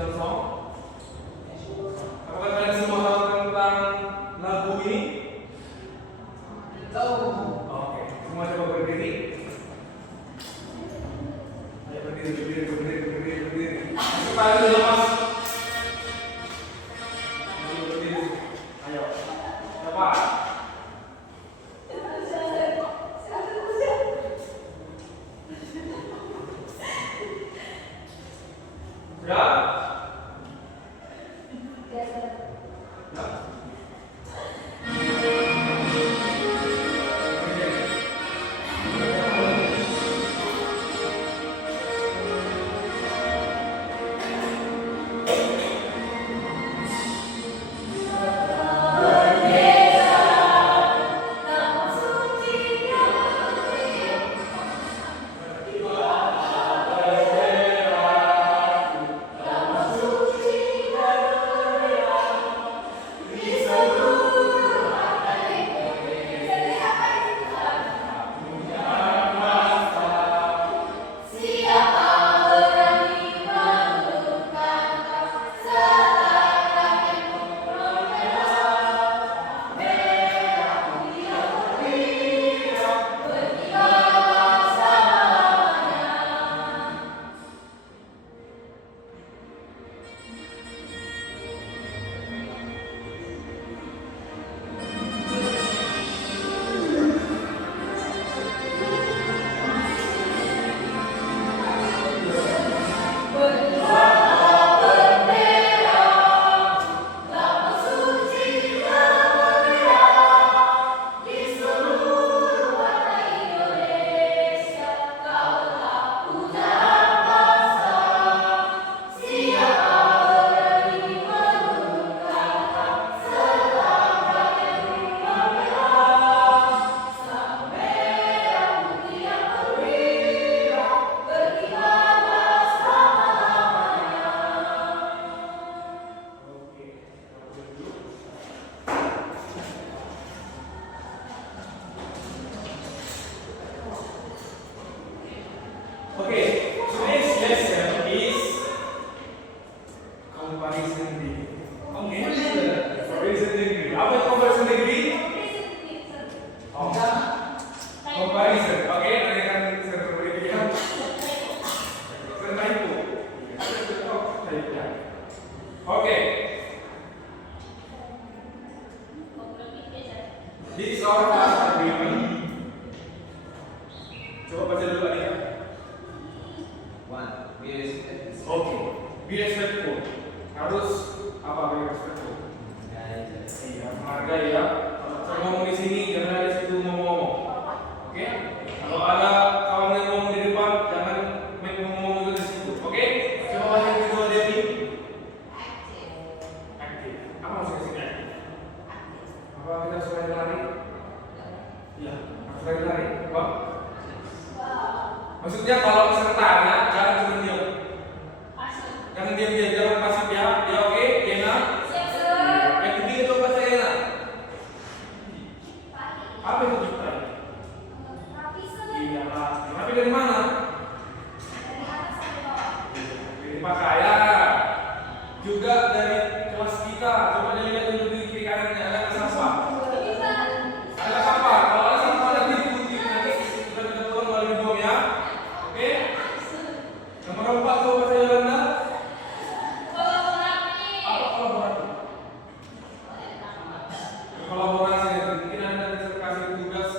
national song? Apakah kalian semua tahu tentang lagu ini? Tahu. Oke, semua coba berdiri. Ayo berdiri. Supaya tidak lemas. Berdiri. Ayo. Cepat. Sudah? Okay, today's lesson is comparison degree. Okay, comparison degree. Apa itu comparison degree? Oh, comparison. Okay, nanti akan saya berikan. Sertaipu. Okay. This is our class agreement. Coba baca dulu adik. Oke, be respectful. Harus apa be respectful? Iya, menghargai ya. Kalau ngomong di sini jangan ada di situ ngomong. Oke? Kalau ada kawan yang ngomong di depan jangan main ngomong di situ. Oke? Coba baca yang kedua Devi. Aktif. Apa maksudnya sini aktif? Apa kita harus lari? Iya, harus lari. Apa? Maksudnya kalau pesertanya jangan cuma diam. Jangan diam-diam, jangan pasif ya. Ya oke, Yena? Yang ketiga itu apa Yena? Apa itu kita? Iya lah. Tapi dari mana? Dari pakaian. Juga dari kelas kita. Coba dilihat dulu di kiri kanannya ada sampah. Ada sampah. Kalau ada sampah nanti diikuti. Nanti kita pulang melalui bom ya. Oke? Nomor 4 coba saya Yolanda. Kolaborasi mungkin Anda bisa kasih tugas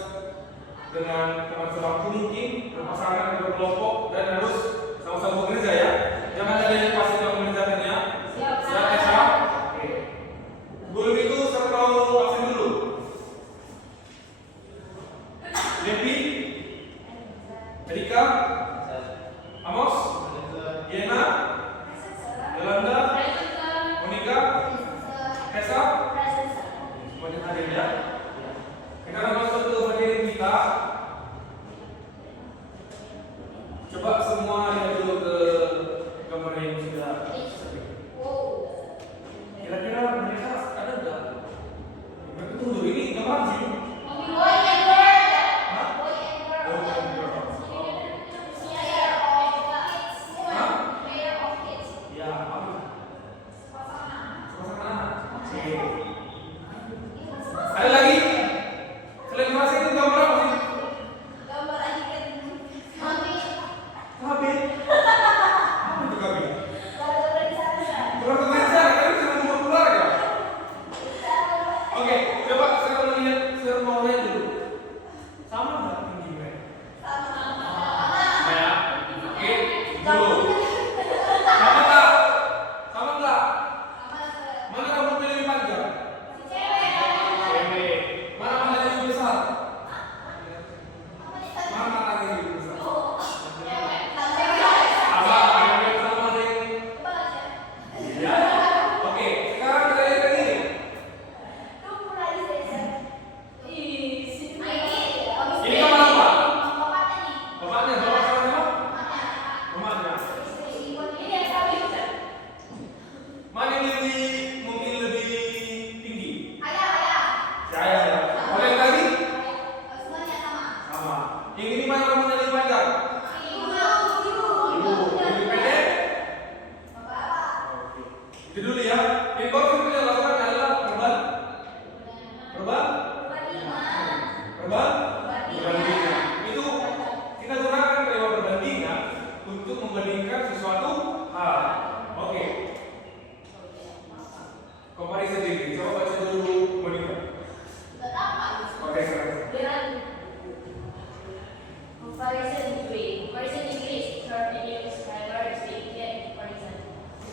dengan teman sebangku mungkin berpasangan atau berkelompok dan harus sama-sama bekerja ya. Jangan ada yang pasti tidak mengerjakan ya. Siap Esa? Oke. Sebelum itu saya mau absen dulu. Devi, Erika, Amos, Yena, Yolanda, Monica, Esa. Semuanya hadir ya. Kita akan masuk ke materi kita. Coba Dulu. Sama nggak? Sama nggak? Mana rambutnya lebih panjang? Cewek. Mana matanya lebih besar? Mana matanya lebih besar? Sama, ada yang sama ada yang. Ya. Oke, sekarang kita lihat yang ini. Ini kamar apa? Bapaknya, bapak sama siapa? Mamanya. Mana yang mungkin lebih tinggi? Si ayah ya. Kalau yang tadi? Sama. Yang ini mana rambutnya lebih panjang? Ibu. Lebih pendek? Oke. Itu dulu ya. Yang baru kita lakukan adalah perbandingan. Itu kita gunakan teori perbandingan untuk membandingkan sesuatu hal. Oke. Comparison degree. Coba baca dulu Monica. Oke, sekarang. Comparison degree. Comparison degree is a term in use primarily to indicate comparison.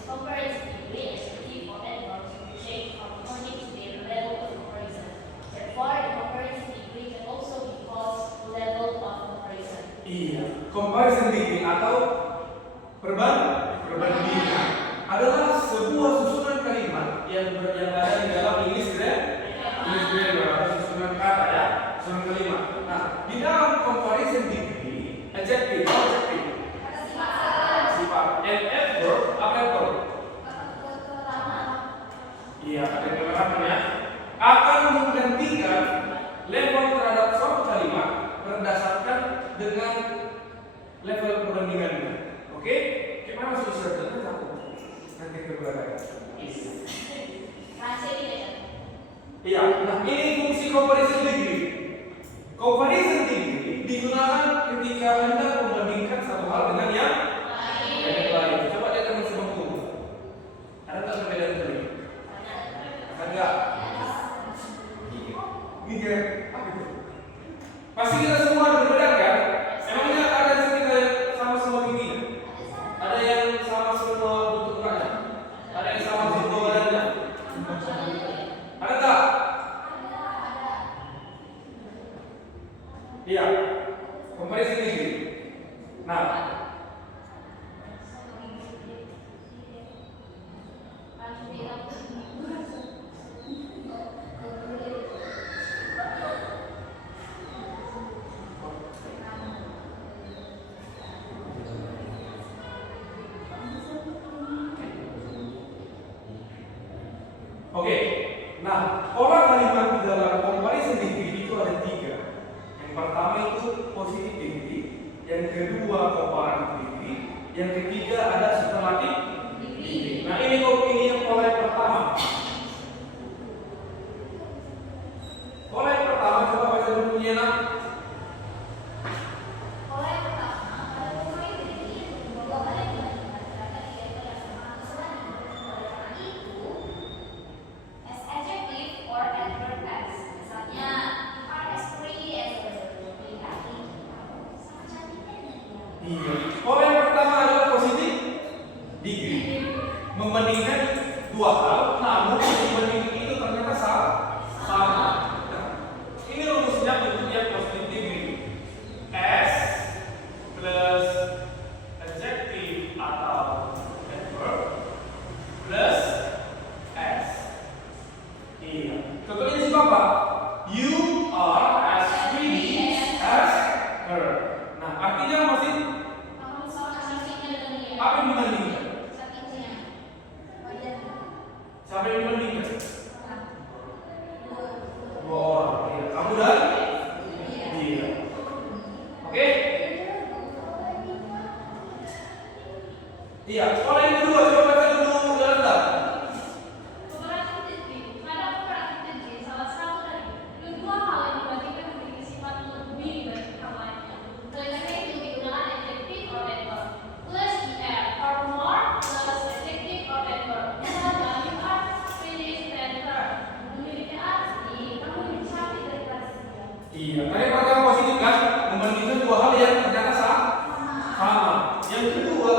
Comparison degree is a key for adverbs to change according to their level of comparison. Therefore, the comparison degree can also be called level of comparison. Iya, comparison degree atau perbandingan adalah sebuah susunan kalimat yang ada di dalam English grammar atau susunan kata ya, susunan kalimat. Nah, di dalam comparison degree, adjective, sifat, and adverb, apa adverb? Iya, ada yang menerangkan ya. Akan menggantikan level terhadap suatu kalimat berdasarkan dengan level perbandingannya. Oke? Gimana susunannya? Nanti berbeda. Iya, nah ini fungsi comparison degree. Comparison degree digunakan ketika Anda membandingkan satu hal dengan yang lain. Coba lihat teman sebangku. Ada nggak perbedaan tadi? Ada nggak? Ini apa itu? Pasti kita semua berbeda kan? Emangnya ada yang kita sama semua giginya? Ada yang sama semua bentuk mukanya? Ada yang sama bentuk badannya? Ada nggak? Iya. Comparison degree. Nah, oke. Nah, pola kalimat di dalam comparison degree itu ada 3. Yang pertama itu positive degree, yang kedua comparative degree, yang ketiga ada systematic degree. Nah, ini yang pola yang pertama. Pola yang pertama coba baca dulu bunyinya nak. Iya. Pola yang pertama adalah positive degree. Membandingkan dua hal, namun dibandingkan itu ternyata sama. Nah, ini rumusnya bentuk yang positive degree. S plus adjective atau adverb plus S. Iya. Contohnya si Bapak. You are as pretty as her. Nah, artinya masih apa yang dibandingkan? Siapa yang dibandingkan? Dua orang. Iya. Kamu dan dia. Oke? Iya. Pola yang kedua, coba baca dulu jalan tak? Iya, tadi pertama positif kan, membandingkan dua hal yang ternyata sama. Yang kedua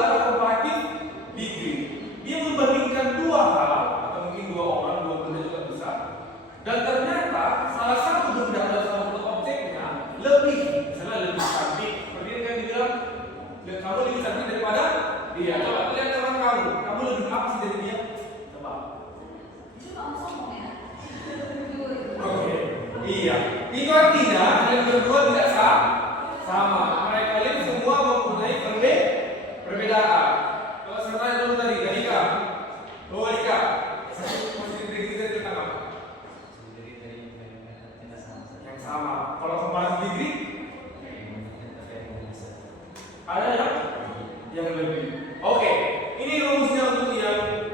cantik daripada dia. Coba lihat teman kamu lebih apa sih dari dia? Coba. Oke, iya. Itu artinya kalian berdua tidak sama. Mereka kalian semua mempunyai perbedaan. Kalau saya tanya dulu tadi, Dika. Oh, Dika. Positif degree tentang apa? Yang sama. Kalau comparative degree? Ada yang lebih. Oke, ini rumusnya untuk yang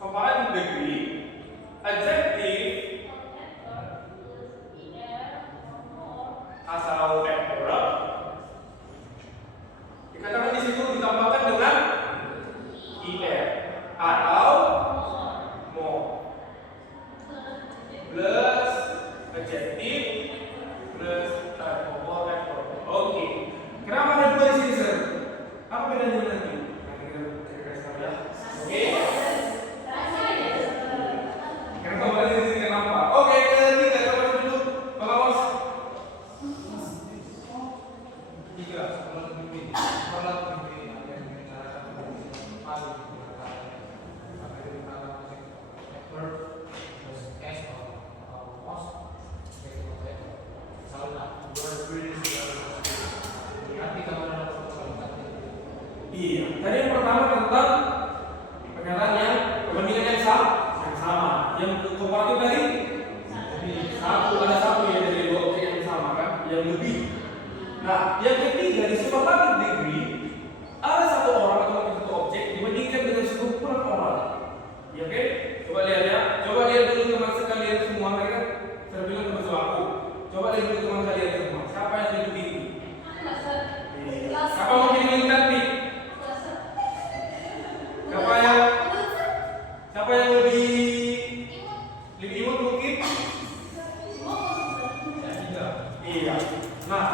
comparative degree. Adjective atau adverb dikatakan di situ ditambahkan dengan er atau more plus adjective plus adverb. Oke. Kenapa ada dua di sini, Sir? Apa bedanya nanti? Oke. Karena kembali di sini kenapa? Oke, ketiga coba dulu pengawas. Tiga, iya, tadi yang pertama tentang pernyataan yang perbandingan yang sama. Yang komparatif tadi ada satu ya dari dua objek yang sama kan, yang lebih. Nah, yang ketiga di superlative degree ada satu orang atau satu objek dibandingkan dengan sekumpulan orang. Ya, oke? Coba lihat ya. Coba lihat dulu teman sekalian semua, mereka saya bilang termasuk aku. Coba lihat dulu teman kalian semua. Siapa yang lebih tinggi? Siapa mau jadi lebih cantik? Siapa yang lebih imut mungkin? Iya. Nah,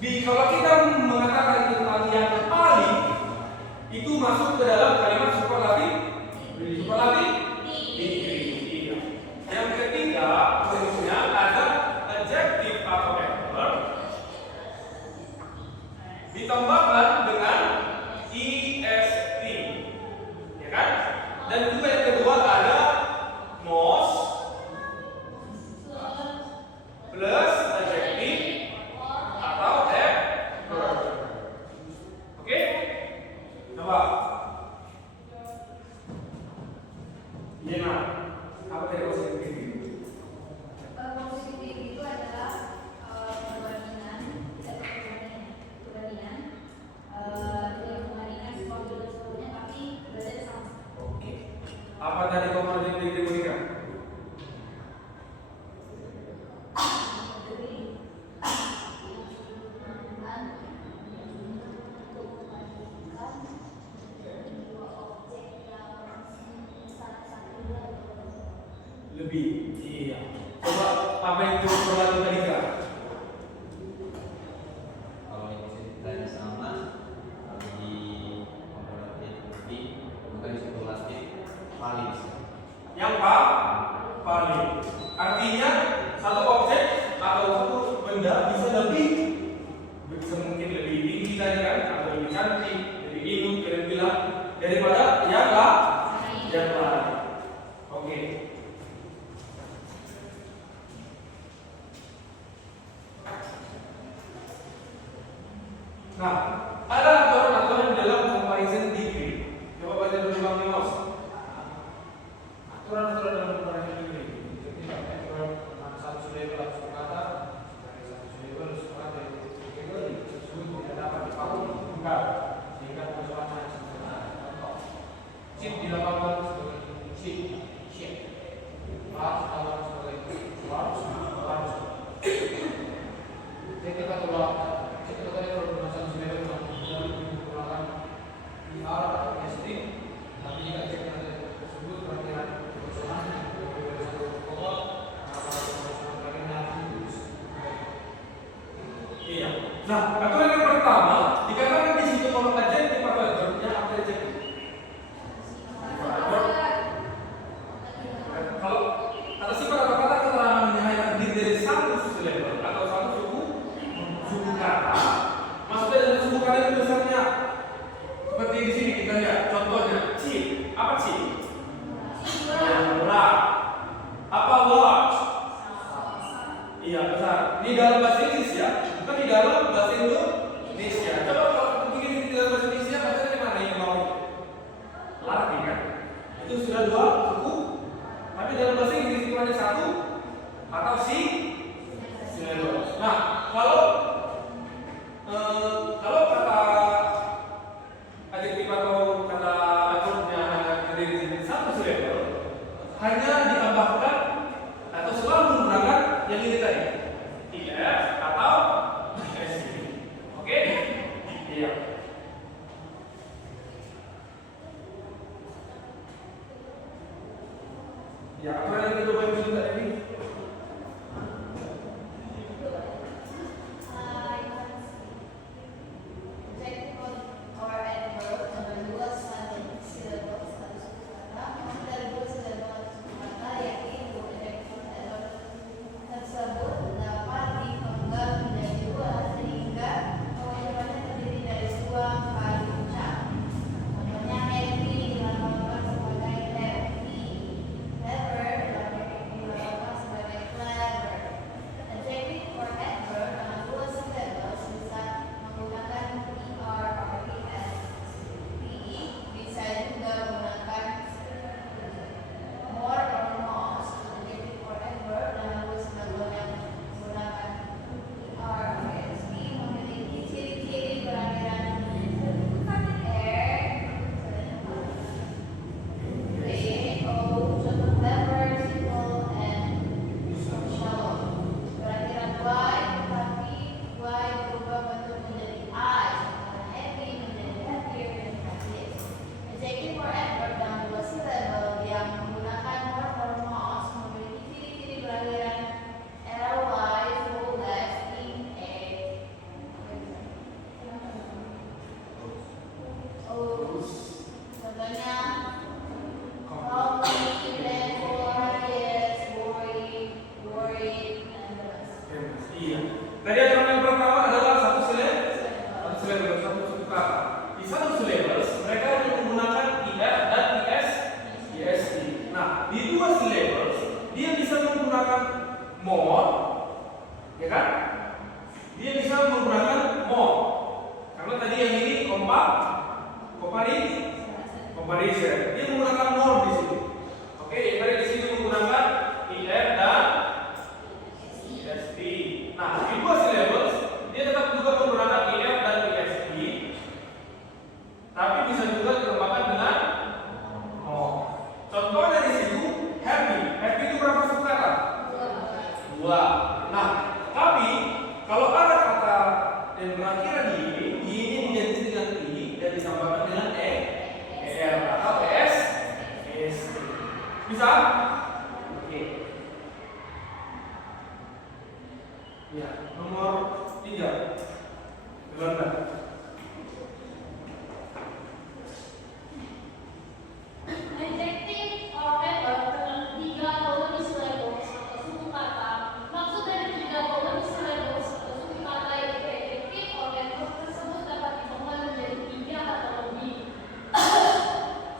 kalau kita mengatakan tentang yang paling itu masuk ke dalam kalimat superlatif degree. Iya. Yang ketiga rumusnya ada adjective atau adverb ditambahkan dengan est, ya kan? Dan juga yang kedua ada most plus adjective atau adverb. Oke? Coba. Lena, apa dari positif degree? Positif degree itu adalah perbandingan sebelumnya tapi belajar sama. Oke. Apa tadi komparatif degree Monica? Lebih. Iya. Coba apa itu superlatif tadi Kak? Kalau ini ceritanya sama, di komparatif lebih, bukan superlatif paling. Yang paling. Artinya satu objek atau satu benda bisa mungkin lebih tinggi tadi kan, atau lebih cantik, lebih imut kalian bilang daripada yang lain. Oke. Nah, ada aturan-aturan dalam comparison degree. Coba baca dulu Bang Yos. Aturan-aturan dalam comparison degree. Jadi satu label langsung kata, dari satu label semua dari kategori tersebut tidak dapat dipakai bukan sehingga persoalannya sebenarnya. Contoh, chip dilapangkan sebagai chip, large dilapangkan sebagai large. Ketika keluar kita tadi kalau satu level syllabus, satu suku kata. Di satu syllabus mereka menggunakan IF dan IST. Nah, di dua syllabus dia bisa menggunakan more, ya kan? Dia bisa menggunakan more. Karena tadi yang ini comparison. Dia menggunakan more di sini. Oke, yang tadi di sini menggunakan IF dan IST. Nah, di dua syllabus dia tetap juga menggunakan IF dan IST, tapi bisa juga ditambahkan dengan more. Contohnya di situ happy. Happy itu berapa suku kata? Dua. Nah, tapi kalau ada kata yang berakhiran di ini diganti dengan I dan ditambahkan dengan ER atau S. Bisa? Oke. Ya, nomor 3. Belanda. Adjective or adverb dengan 3 atau lebih syllabus atau suku kata. Maksud dari 3 atau lebih syllabus atau suku kata yaitu adjective or adverb tersebut dapat dikelola menjadi 3 atau lebih.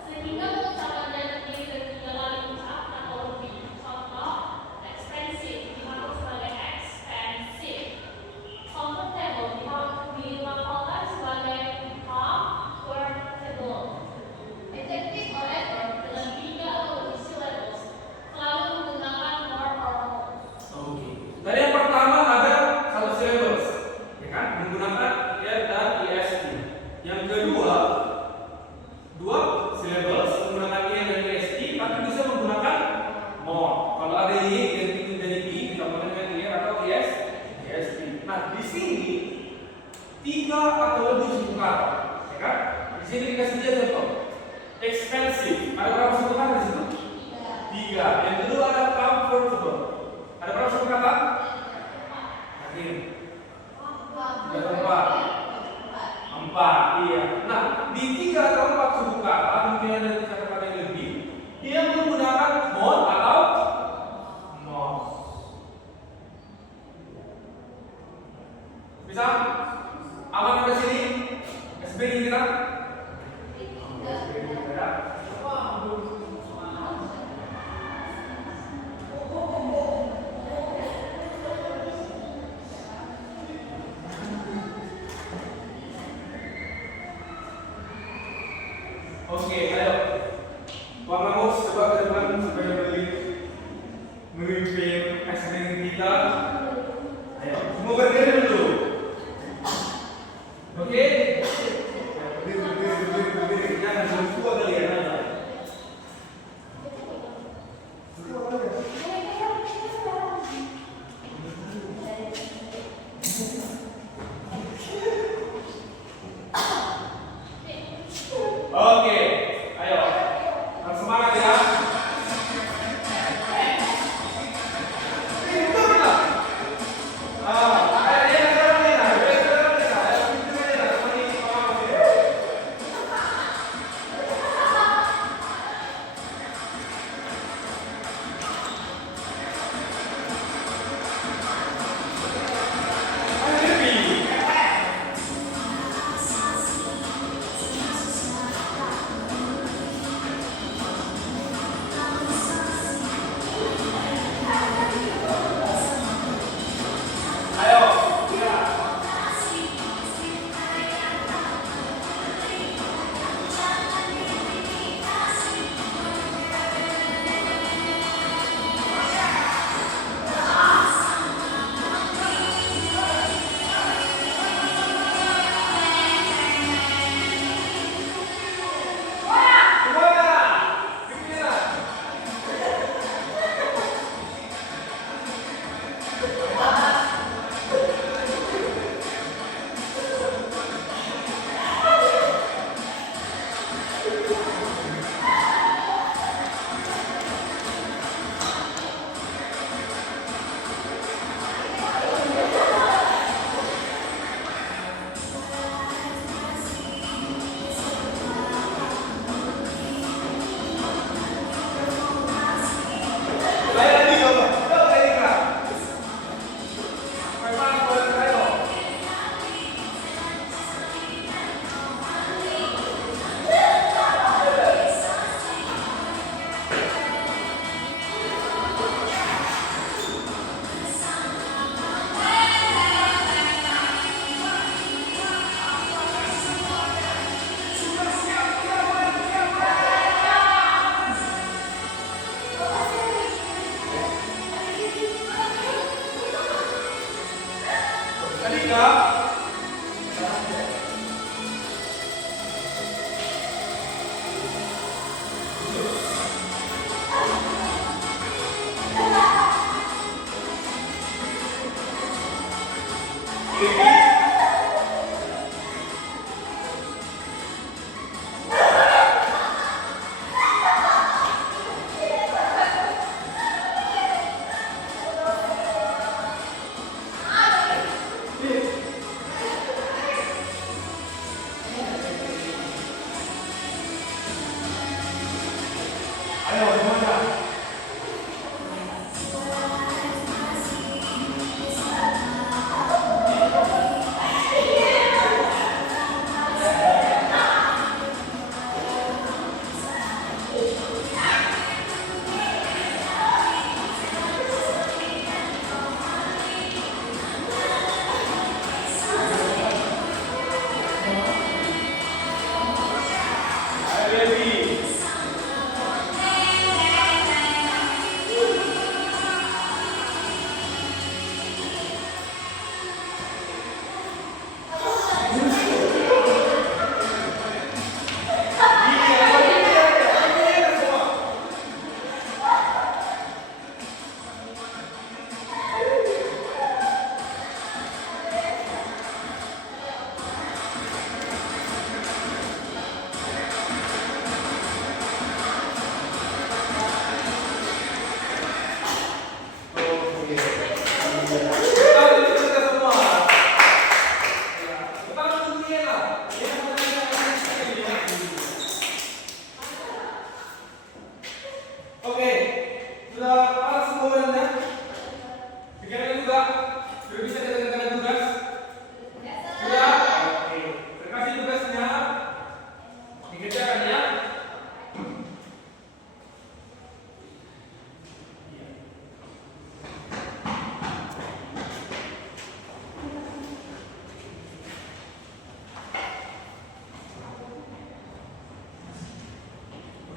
Sehingga pengucapannya terdiri dari 3 kali ucap atau lebih. Contoh, expensive dimaksud sebagai expensive. Comfortable dilafalkan sebagai comfortable. Adjective or adverb dengan 3 atau lebih syllabus selalu menggunakan more or more. Oke. Tadi yang pertama ada satu syllabus, ya kan? Menggunakan IF dan IST. Yang kedua, dua syllabus menggunakan IF dan IST, tapi bisa menggunakan more. Kalau ada Y ganti menjadi I ditambahkan dengan IR atau IST. Nah, di sini 3 atau lebih suku kata, ya kan? Di sini dikasih dia contoh. Expensive. Ada berapa suku kata di situ? 3. Yang kedua ada comfortable. Ada berapa suku kata? Yakin? Ada 4. Iya. Nah, di 3 atau 4 suku kata mungkin ada kata-kata yang lebih. Dia menggunakan more atau more. Bisa? Aman sampai sini? SBY kita? Oke, ayo. Bang Ramos coba ke depan supaya memimpin SBY kita. Ayo, semua berdiri dulu. Oke? Berdiri. Jangan semua kalian aja. Oke, ayo. Harus semangat ya. Pintar lah. Ayo,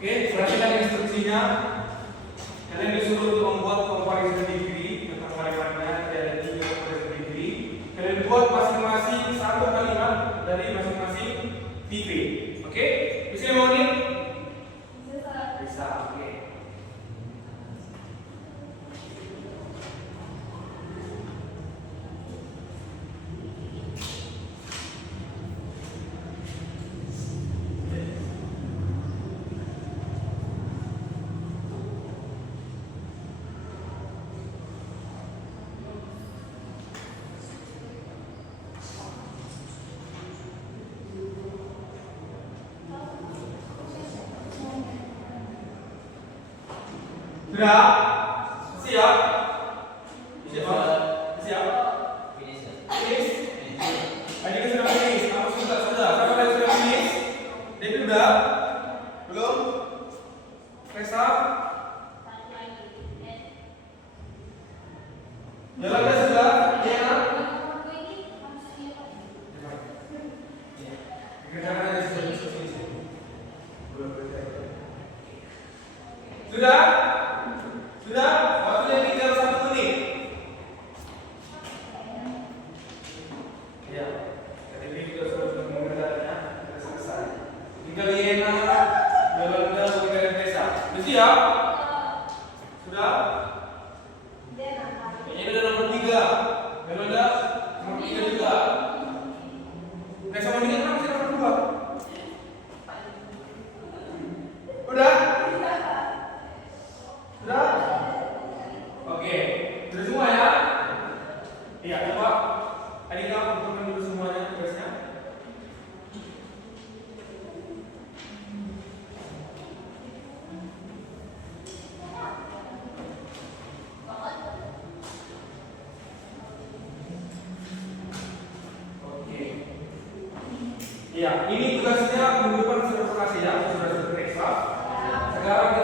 Oke, perhatikan instruksinya. Kalian disuruh untuk membuat comparison degree tentang kalimatnya, ada 3 comparison degree. Kalian buat masing-masing satu kalimat dari masing-masing tipe. Oke, bisa mau nih? Bisa. Oke. Sudah? Siap? Siap? Siap? Finish ya? Finish? Ayo kita sudah finish. Kamu sudah? Siapa yang sudah finish? Debbie sudah? Belum? Resa? Jalannya sudah? Iya? Kerjakan aja sudah? Sudah? Waktunya tinggal 1 menit. Ya, jadi ini juga sudah mengerjakannya, sudah selesai. Tinggal Yena, Yolanda, dan Tessa. Sudah siap? Sudah? Ini udah nomor 3. Yolanda, nomor 3 juga. Tessa mau dikit kan masih nomor 2. Udah? Sudah? Oke, sudah semua ya? Iya, coba adik kamu kumpulkan dulu semuanya tugasnya. Oke. Iya, ini tugasnya minggu depan sudah selesai ya, sudah selesai. Sekarang